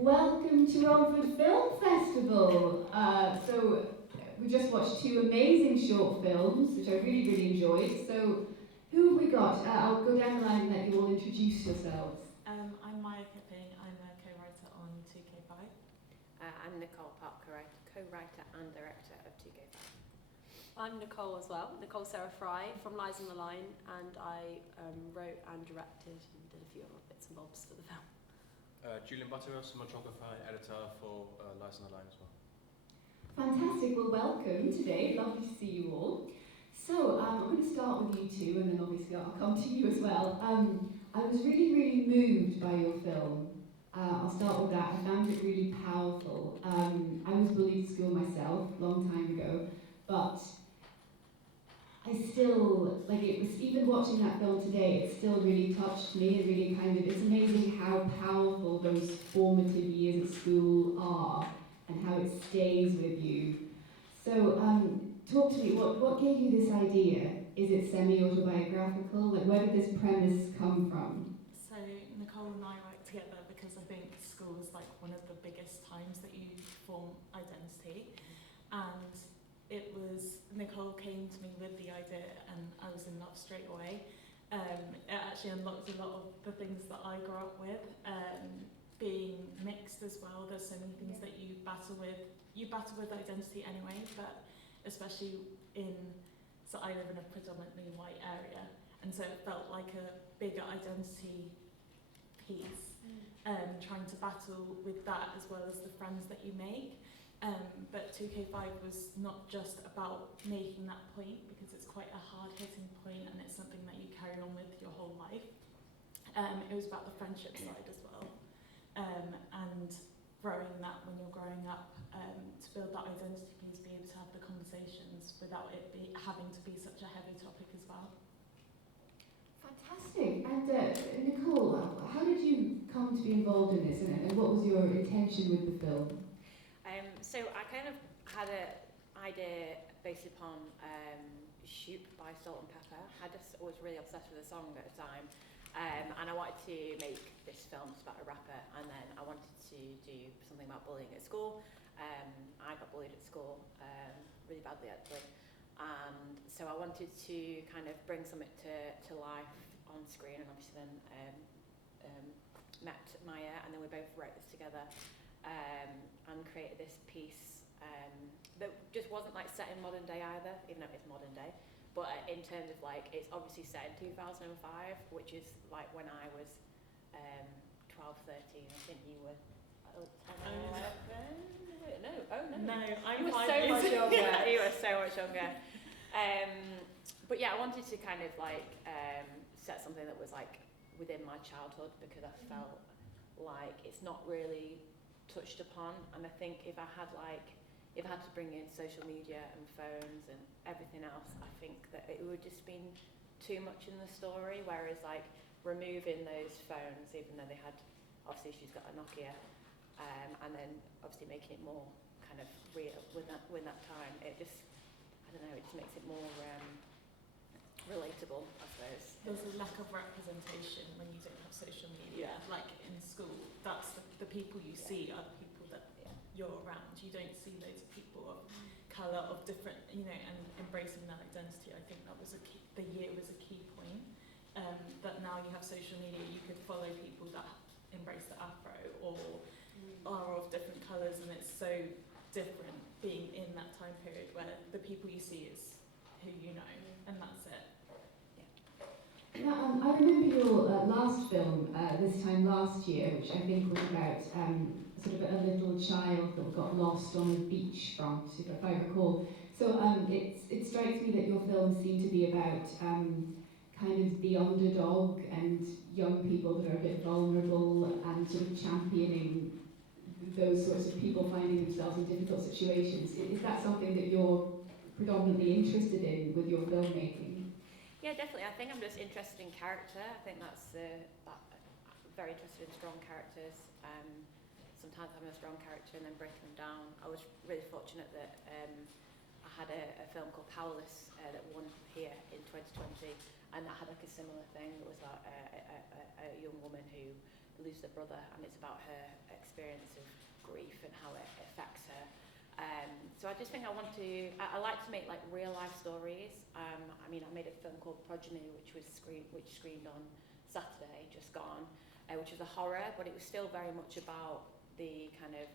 Welcome to Romford Film Festival. So we just watched two amazing short films, which I really enjoyed. So who have we got? I'll go down the line and let you all introduce yourselves. I'm Maia Kipping. I'm a co-writer on 2K5. I'm Nicole, Pott, co-writer and director of 2K5. I'm Nicole as well, Nicole Sarah Fry from Lies on the Line, and I wrote and directed and did a few other bits and bobs for the film. Julian, Butterworth, cinematographer and editor for Lies on the Line as well. Fantastic. Well, welcome today. Lovely to see you all. So I'm going to start with you two, and then obviously I'll come to you as well. I was really moved by your film. I'll start with that. I found it really powerful. I was bullied at school myself, a long time ago, but I still, it was, even watching that film today, it still really touched me. It really it's amazing how powerful those formative years at school are and how it stays with you. So, talk to me, what gave you this idea? Is it semi-autobiographical? Where did this premise come from? So Nicole and I work together because I think school is one of the biggest times that you form identity. And it was, Nicole came to me with the idea and I was in love straight away. It actually unlocked a lot of the things that I grew up with. Being mixed as well, there's so many things that you battle with. You battle with identity anyway, but especially so I live in a predominantly white area, and so it felt like a bigger identity piece, trying to battle with that as well as the friends that you make. But 2K5 was not just about making that point, because it's quite a hard-hitting point and it's something that you carry on with your whole life. It was about the friendship side as well, and growing that when you're growing up, to build that identity piece, be able to have the conversations without it having to be such a heavy topic as well. Fantastic. And Nicole, how did you come to be involved in this, and what was your intention with the film? So I kind of had an idea based upon Shoop by Salt and Pepper. I just was really obsessed with the song at the time, and I wanted to make this film about a rapper, and then I wanted to do something about bullying at school. I got bullied at school really badly actually, and so I wanted to kind of bring something to life on screen, and obviously then met Maia, and then we both wrote this together. And created this piece that just wasn't set in modern day either, even though it's modern day. But in terms of it's obviously set in 2005, which is when I was 12, 13. I think you were 10, 11. No, I'm you were 5 so years much younger. You were so much younger. But yeah, I wanted to kind of set something that was within my childhood, because I felt like it's not really touched upon, and I think if I had to bring in social media and phones and everything else, I think that it would just been too much in the story. Whereas removing those phones, even though they had, obviously she's got a Nokia, and then obviously making it more kind of real with that time, it just, I don't know, it just makes it more relatable, I suppose. There's a lack of representation when you don't have social media. In school, that's the people you see are the people that you're around. You don't see loads of people of colour, of different, and embracing that identity. I think that was the year was a key point. That now you have social media, you could follow people that embrace the afro or are of different colours, and it's so different being in that time period where the people you see is who you know, and that's it. Now, I remember your last film, this time last year, which I think was about sort of a little child that got lost on the beachfront, if I recall. So it strikes me that your films seem to be about kind of the underdog and young people that are a bit vulnerable and sort of championing those sorts of people finding themselves in difficult situations. Is that something that you're predominantly interested in with your filmmaking? Yeah, definitely. I think I'm just interested in character. I think that's very interested in strong characters. Sometimes having a strong character and then breaking them down. I was really fortunate that I had a film called Powerless that won here in 2020, and that had a similar thing. It was a young woman who lose their brother, and it's about her experience of grief and how it affects her. So I just think I like to make like real life stories. I mean, I made a film called Progeny, which screened on Saturday, just gone, which was a horror, but it was still very much about the kind of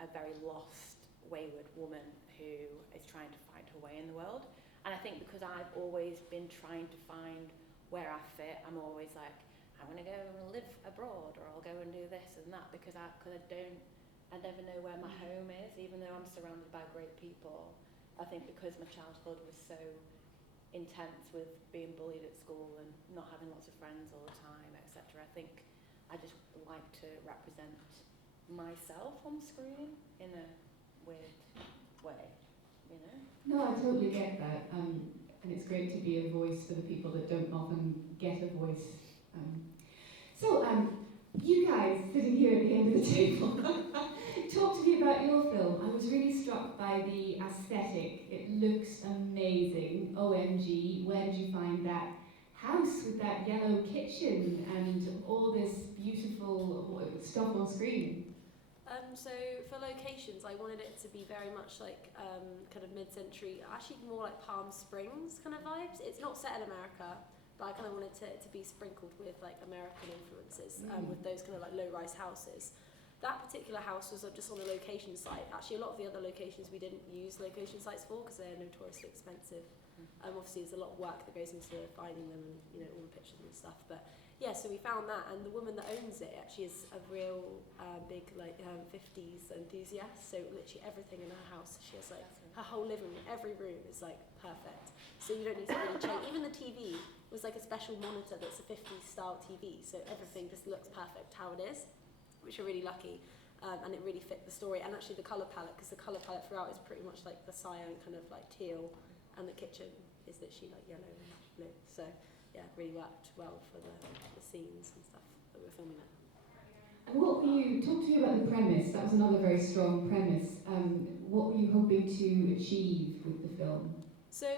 a very lost, wayward woman who is trying to find her way in the world. And I think because I've always been trying to find where I fit, I'm always like, I'm going to go and live abroad, or I'll go and do this and that, because I never know where my home is, even though I'm surrounded by great people. I think because my childhood was so intense with being bullied at school and not having lots of friends all the time, etc. I think I just like to represent myself on screen in a weird way, you know? No, I totally get that. And it's great to be a voice for the people that don't often get a voice. You guys sitting here at the end of the table, talk to me about your film. I was really struck by the aesthetic. It looks amazing. OMG, where did you find that house with that yellow kitchen and all this beautiful stuff on screen? So for locations, I wanted it to be very much like kind of mid-century, actually more like Palm Springs kind of vibes. It's not set in America, but I kind of wanted it to be sprinkled with like American influences, with those kind of like low-rise houses. That particular house was just on a location site. Actually, a lot of the other locations we didn't use location sites for because they're notoriously expensive. Obviously, there's a lot of work that goes into finding them and, you know, all the pictures and stuff. But yeah, so we found that, and the woman that owns it actually is a real big like 50s enthusiast. So literally everything in her house, she has like her whole living room, every room is like perfect. So you don't need to really change. Even the TV was like a special monitor that's a 50s style TV, so everything just looks perfect how it is, which we're really lucky. And it really fit the story, and actually the colour palette, because the colour palette throughout is pretty much like the cyan kind of like teal, and the kitchen is literally like yellow and blue. So yeah, it really worked well for the scenes and stuff that we were filming it. And what were you, talk to me about the premise. That was another very strong premise. What were you hoping to achieve with the film? So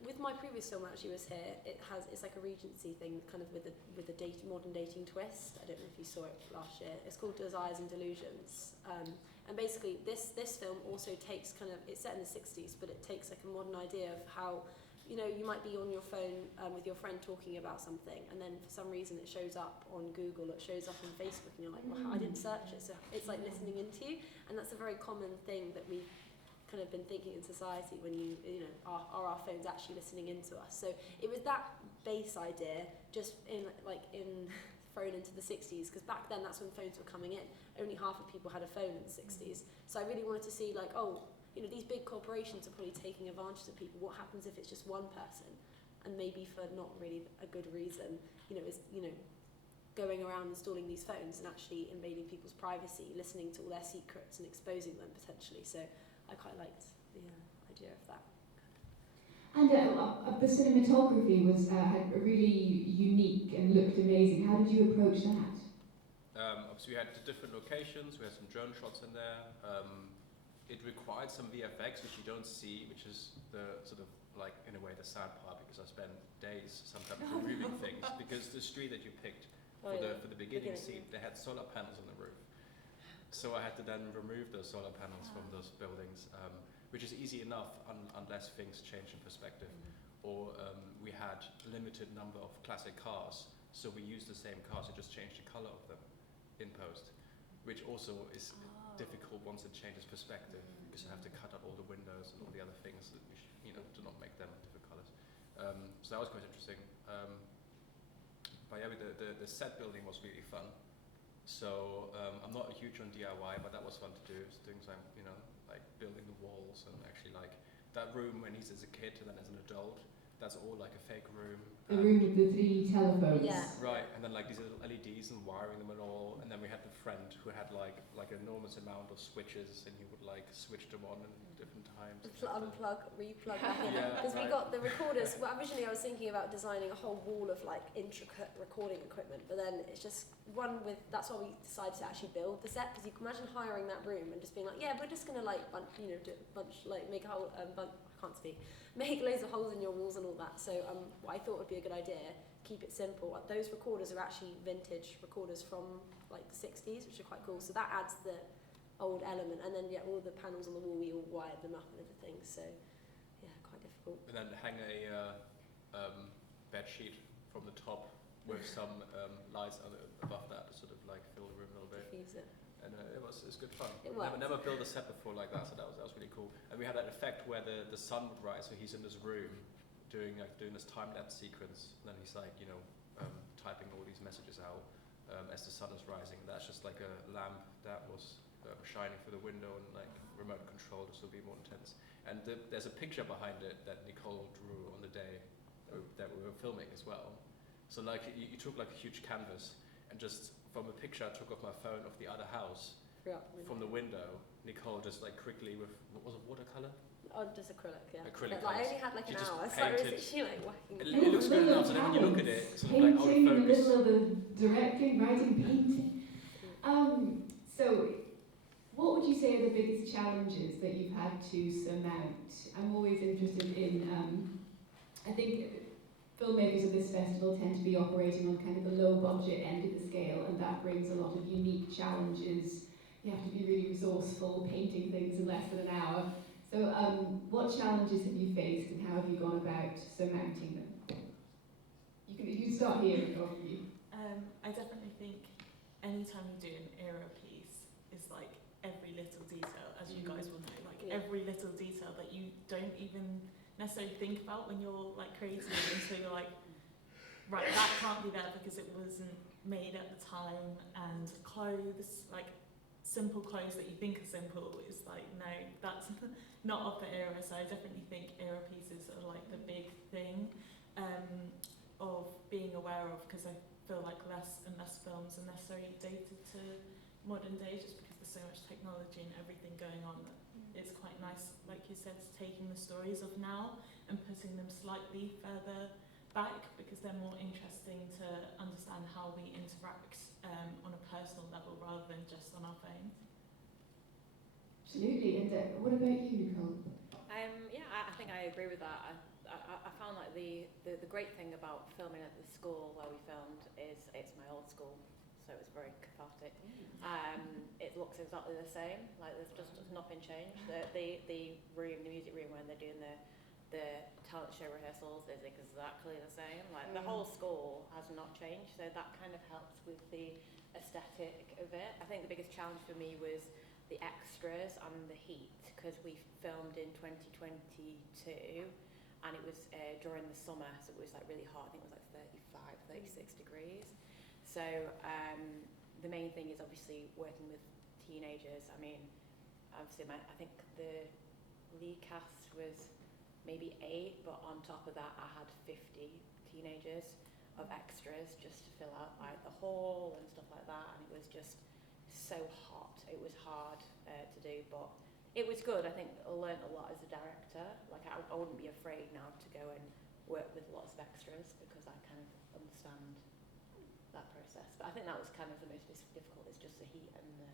with my previous film actually was here, it's like a Regency thing, kind of with a modern dating twist. I don't know if you saw it last year. It's called Desires and Delusions. And basically this film also takes kind of, it's set in the 60s, but it takes like a modern idea of how, you know, you might be on your phone with your friend talking about something, and then for some reason it shows up on Google, it shows up on Facebook, and you're like, well, I didn't search it. So it's like listening into you, and that's a very common thing that we've kind of been thinking in society when you know, are our phones actually listening into us? So it was that base idea just thrown into the 60s, because back then that's when phones were coming in. Only half of people had a phone in the 60s. So I really wanted to see like, oh, you know, these big corporations are probably taking advantage of people. What happens if it's just one person, and maybe for not really a good reason, you know, is, you know, going around installing these phones and actually invading people's privacy, listening to all their secrets and exposing them potentially. So I quite liked the idea of that. And the cinematography was had really unique and looked amazing. How did you approach that? Obviously we had different locations, we had some drone shots in there. It required some VFX, which you don't see, which is the sort of like, in a way, the sad part, because I spent days sometimes removing things, because the street that you picked for the beginning scene, they had solar panels on the roof. So I had to then remove those solar panels from those buildings, which is easy enough unless things change in perspective. Or we had a limited number of classic cars, so we used the same cars, and just changed the color of them in post, which also is difficult once it changes perspective, because you have to cut out all the windows and all the other things that you know, to not make them different colors. So that was quite interesting. But yeah, the set building was really fun. So I'm not huge on DIY, but that was fun to do. It's things like, you know, like building the walls, and actually like that room when he's as a kid and then as an adult, that's all like a fake room. The room with the 3 telephones. Yeah. Right, and then like these little LEDs and wiring them and all, and then we had the friend who had like an enormous amount of switches, and he would like switch them on at different times. Unplug, replug back in. Yeah, Because we right. got the recorders. Well, originally I was thinking about designing a whole wall of like intricate recording equipment, but then it's just that's why we decided to actually build the set, because you can imagine hiring that room and just being like, yeah, we're just gonna like make a whole make loads of holes in your walls and all that. So what I thought would be a good idea, keep it simple. Those recorders are actually vintage recorders from like the 60s, which are quite cool. So that adds the old element, and then all the panels on the wall, we all wired them up and everything. So yeah, quite difficult. And then hang a bed sheet from the top with some lights above that to sort of like fill the room a little bit. Diffuse it. And it was good fun. It worked. Never built a set before like that, so that was really cool. And we had that effect where the sun would rise, so he's in this room doing this time lapse sequence, and then he's like typing all these messages out as the sun is rising. And that's just like a lamp that was shining through the window and like remote controlled, so it'll be more intense. And there's a picture behind it that Nicole drew on the day that we were filming as well. So like you took like a huge canvas, and just from a picture I took off my phone of the other house from the window, Nicole just like quickly with, what was it, watercolor? Oh, just acrylic, yeah. Acrylic. But I only had like an hour, so I was actually like whacking It looks good enough, so then when you look at it, it's sort of like out of Painting in the focus. middle of the directing, writing, painting. So, what would you say are the biggest challenges that you've had to surmount? I'm always interested in, I think filmmakers of this festival tend to be operating on kind of the low budget end of the scale, and that brings a lot of unique challenges. You have to be really resourceful, painting things in less than an hour. So what challenges have you faced, and how have you gone about surmounting them? You can start here and go from you. I definitely think anytime you do an era piece, it's like every little detail, as you guys will know, like every little detail that you don't even necessarily think about when you're like creating it, until you're like, right, that can't be there because it wasn't made at the time. And clothes, like simple clothes that you think are simple, is like, no, that's not of the era. So I definitely think era pieces are like the big thing of being aware of, because I feel like less and less films are necessarily dated to modern day, just because there's so much technology and everything going on. It's quite nice, like you said, taking the stories of now and putting them slightly further back, because they're more interesting to understand how we interact on a personal level rather than just on our phones. Absolutely. And what about you, Nicole? Yeah, I think I agree with that. I found like the great thing about filming at the school where we filmed is it's my old school, so it's very cathartic. It looks exactly the same, like there's nothing changed. The room, the music room, when they're doing the talent show rehearsals is exactly the same. Like the whole school has not changed, so that kind of helps with the aesthetic of it. I think the biggest challenge for me was the extras and the heat, because we filmed in 2022 and it was during the summer, so it was like really hot. I think it was like 36 degrees. So the main thing is obviously working with teenagers. I mean, obviously I think the lead cast was maybe 8, but on top of that I had 50 teenagers of extras just to fill out like the hall and stuff like that, and it was just so hot. It was hard to do, but it was good. I think I learnt a lot as a director. Like I wouldn't be afraid now to go and work with lots of extras, because I kind of understand that process. But I think that was kind of the most difficult, is just the heat and the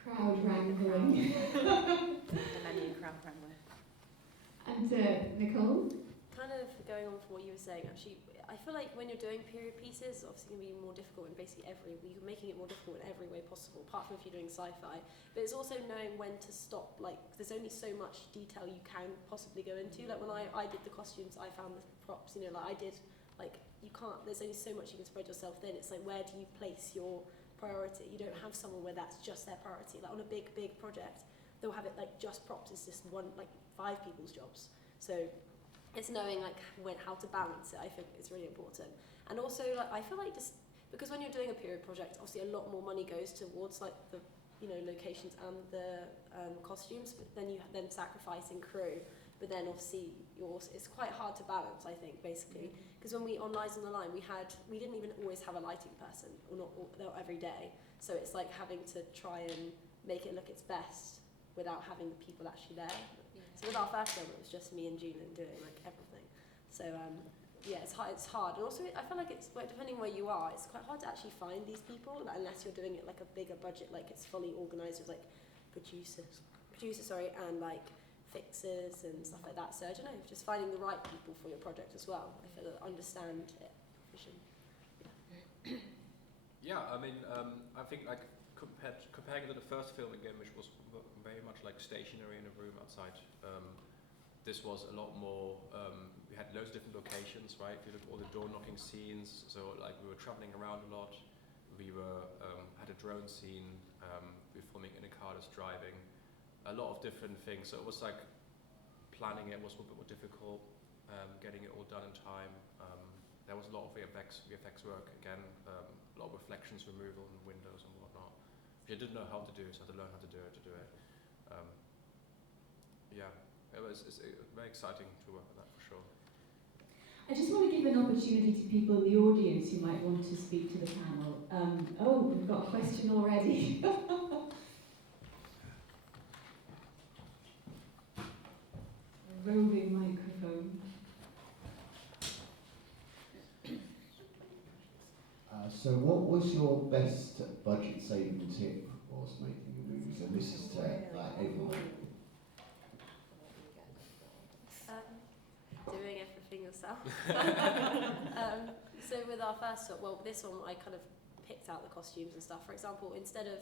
Crowd wrangling. the menu crowd wrangling. And Nicole? Kind of going on from what you were saying, actually, I feel like when you're doing period pieces, it's obviously going to be more difficult in basically you're making it more difficult in every way possible, apart from if you're doing sci-fi. But it's also knowing when to stop. Like, there's only so much detail you can possibly go into. Like when I did the costumes, I found the props, you know, like I did, like you can't, there's only so much you can spread yourself thin. It's like, where do you place your priority? You don't have someone where that's just their priority. Like on a big project, they'll have it like just props is just one, like 5 people's jobs. So it's knowing like how to balance it. I think it's really important. And also, like I feel like just because when you're doing a period project, obviously a lot more money goes towards like the locations and the costumes, but then you sacrificing crew. But then obviously it's quite hard to balance, I think, basically, because when we on Lies on the Line, we didn't even always have a lighting person, or not every day. So it's like having to try and make it look its best without having the people actually there. So with our first film, it was just me and Julian doing like everything. So yeah, it's hard. And also, I feel like it's like, depending where you are, it's quite hard to actually find these people, like, unless you're doing it like a bigger budget, like it's fully organised with like producers, and like fixes and stuff like that. So I don't know, just finding the right people for your project as well. I feel that understand it. Vision. Yeah, I mean, I think like comparing to the first film again, which was very much like stationary in a room outside, this was a lot more, we had loads of different locations, right? If you look at all the door knocking scenes, so like we were traveling around a lot, we were, had a drone scene, we were filming in a car that's driving, a lot of different things, so it was like, planning it was a bit more difficult, getting it all done in time. There was a lot of VFX work again, a lot of reflections removal and windows and whatnot, which I didn't know how to do, so I had to learn how to do it. Yeah, it's very exciting to work on that for sure. I just want to give an opportunity to people in the audience who might want to speak to the panel. Oh, we've got a question already. A roving microphone. So what was your best budget saving tip whilst making your movies? And this is to like everyone. Doing everything yourself. So with our first shot, well, this one I kind of picked out the costumes and stuff. For example, instead of,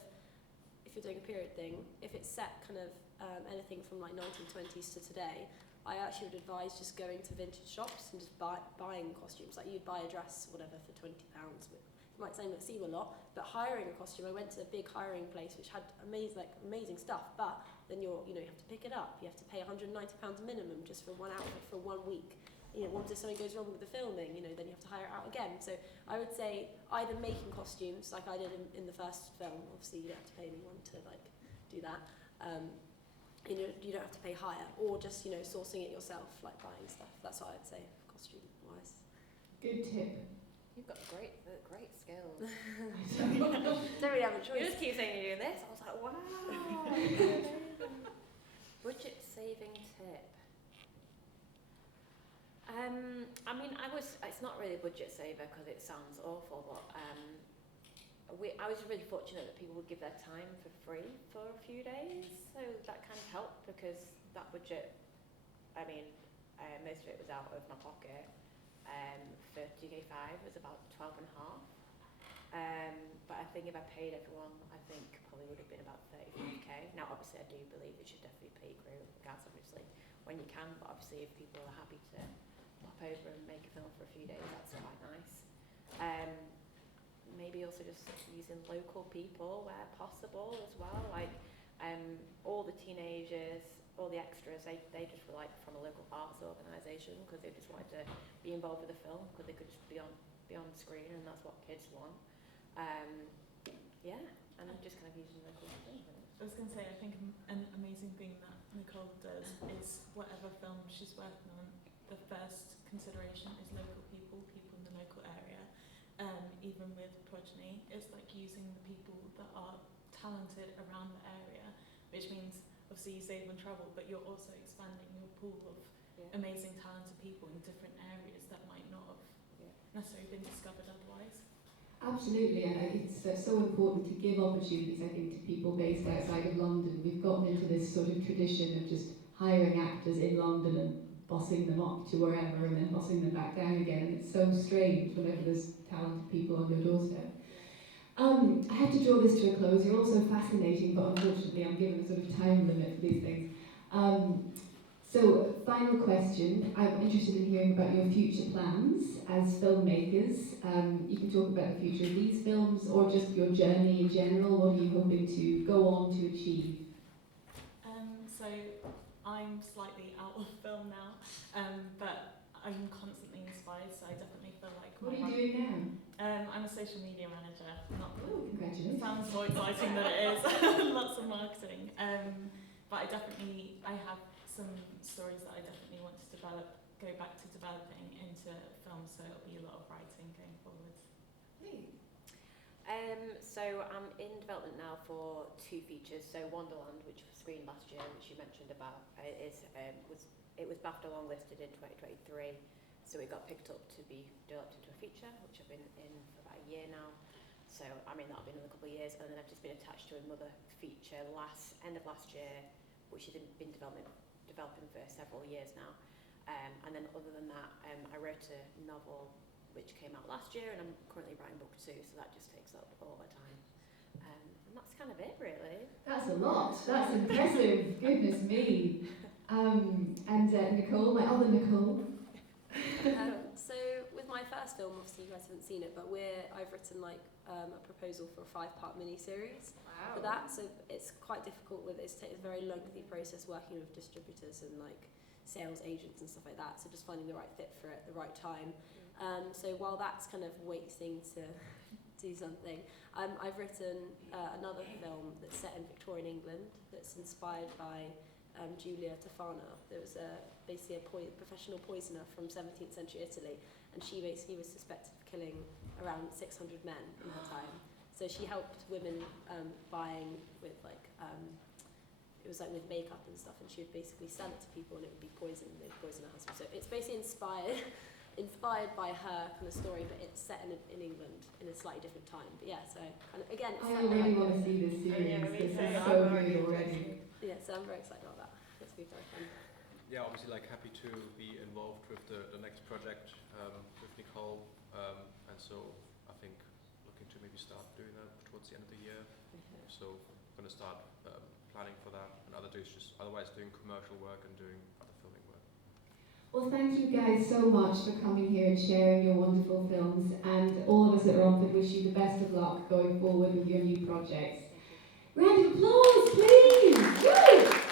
if you're doing a period thing, if it's set kind of anything from like 1920s to today, I actually would advise just going to vintage shops and just buying costumes. Like you'd buy a dress, whatever, for £20. It might seem a lot, but hiring a costume, I went to a big hiring place which had amazing stuff, but then you have to pick it up. You have to pay £190 minimum just for one outfit for 1 week. Once if something goes wrong with the filming, then you have to hire it out again. So I would say either making costumes like I did in the first film. Obviously, you don't have to pay anyone to do that. You don't have to pay hire, or just sourcing it yourself, like buying stuff. That's what I'd say, costume wise. Good tip. You've got great skills. Don't really have a choice. You just keep saying you're doing this. I was like, wow. Budget saving tip. I mean, it's not really a budget saver because it sounds awful, but I was really fortunate that people would give their time for free for a few days, so that kind of helped because that budget, I mean, most of it was out of my pocket. For UK5 was about 12 and a half. But I think if I paid everyone, I think probably would have been about 35k. Now, obviously, I do believe it should definitely pay crew, guys, obviously, when you can. But obviously, if people are happy to pop over and make a film for a few days, that's quite nice. Maybe also just using local people where possible as well. Like all the teenagers, all the extras, they just were like from a local arts organisation because they just wanted to be involved with the film because they could just be on screen, and that's what kids want. Yeah, and just kind of using local things. I was going to say, I think an amazing thing that Nicole does is whatever film she's working on, the first consideration is local people in the local area. Even with Progeny, it's like using the people that are talented around the area, which means obviously you save on travel, but you're also expanding your pool of amazing talented people in different areas that might not have necessarily been discovered otherwise. Absolutely, and it's so important to give opportunities, I think, to people based outside of London. We've gotten into this sort of tradition of just hiring actors in London and bossing them up to wherever and then bossing them back down again, and it's so strange whenever there's talented people on your doorstep. I have to draw this to a close. You're all so fascinating, but unfortunately I'm given a sort of time limit for these things. So, final question. I'm interested in hearing about your future plans as filmmakers. You can talk about the future of these films or just your journey in general. What are you hoping to go on to achieve? So I'm slightly out of film now, but I'm constantly inspired, so I definitely feel like... What are you doing now? I'm a social media manager. Oh, congratulations. Sounds more exciting than it is. Lots of marketing. But I have some stories that I definitely want to go back to developing into film, so it'll be a lot of writing going forward. So I'm in development now for 2 features. So Wonderland, which was screened last year, which you mentioned about, it was BAFTA longlisted in 2023. So it got picked up to be developed into a feature, which I've been in for about a year now. So I mean that'll be another couple of years, and then I've just been attached to another feature end of last year, which has been development developing for several years now. And then other than that, I wrote a novel which came out last year, and I'm currently writing book 2, so that just takes up all my time. And that's kind of it, really. That's a lot. That's impressive. Goodness me. And Nicole, my other Nicole. So with my first film, obviously you guys haven't seen it, but I've written like a proposal for a 5-part mini-series for that. So it's quite difficult it's a very lengthy process working with distributors and like sales agents and stuff like that. So just finding the right fit for it at the right time. So while that's kind of waiting to do something, I've written another film that's set in Victorian England that's inspired by Julian. There was basically a professional poisoner from 17th century Italy, and she basically was suspected of killing around 600 men in her time. So she helped women buying with it was like with makeup and stuff, and she would basically sell it to people, and it would be poison. They'd poison her husband. So it's basically inspired by her kind of story, but it's set in England in a slightly different time. But yeah, so kind of again, it's I really want to see this series. This is so good already. Yeah, so I'm very excited about that. It's going to be very fun. Yeah, obviously like happy to be involved with the next project with Nicole, and so I think looking to maybe start doing that towards the end of the year. So I'm going to start planning for that, and other days just otherwise doing commercial work and doing other filming work. Well, thank you guys so much for coming here and sharing your wonderful films, and all of us at Romford wish you the best of luck going forward with your new projects. Round of applause, please! Woo!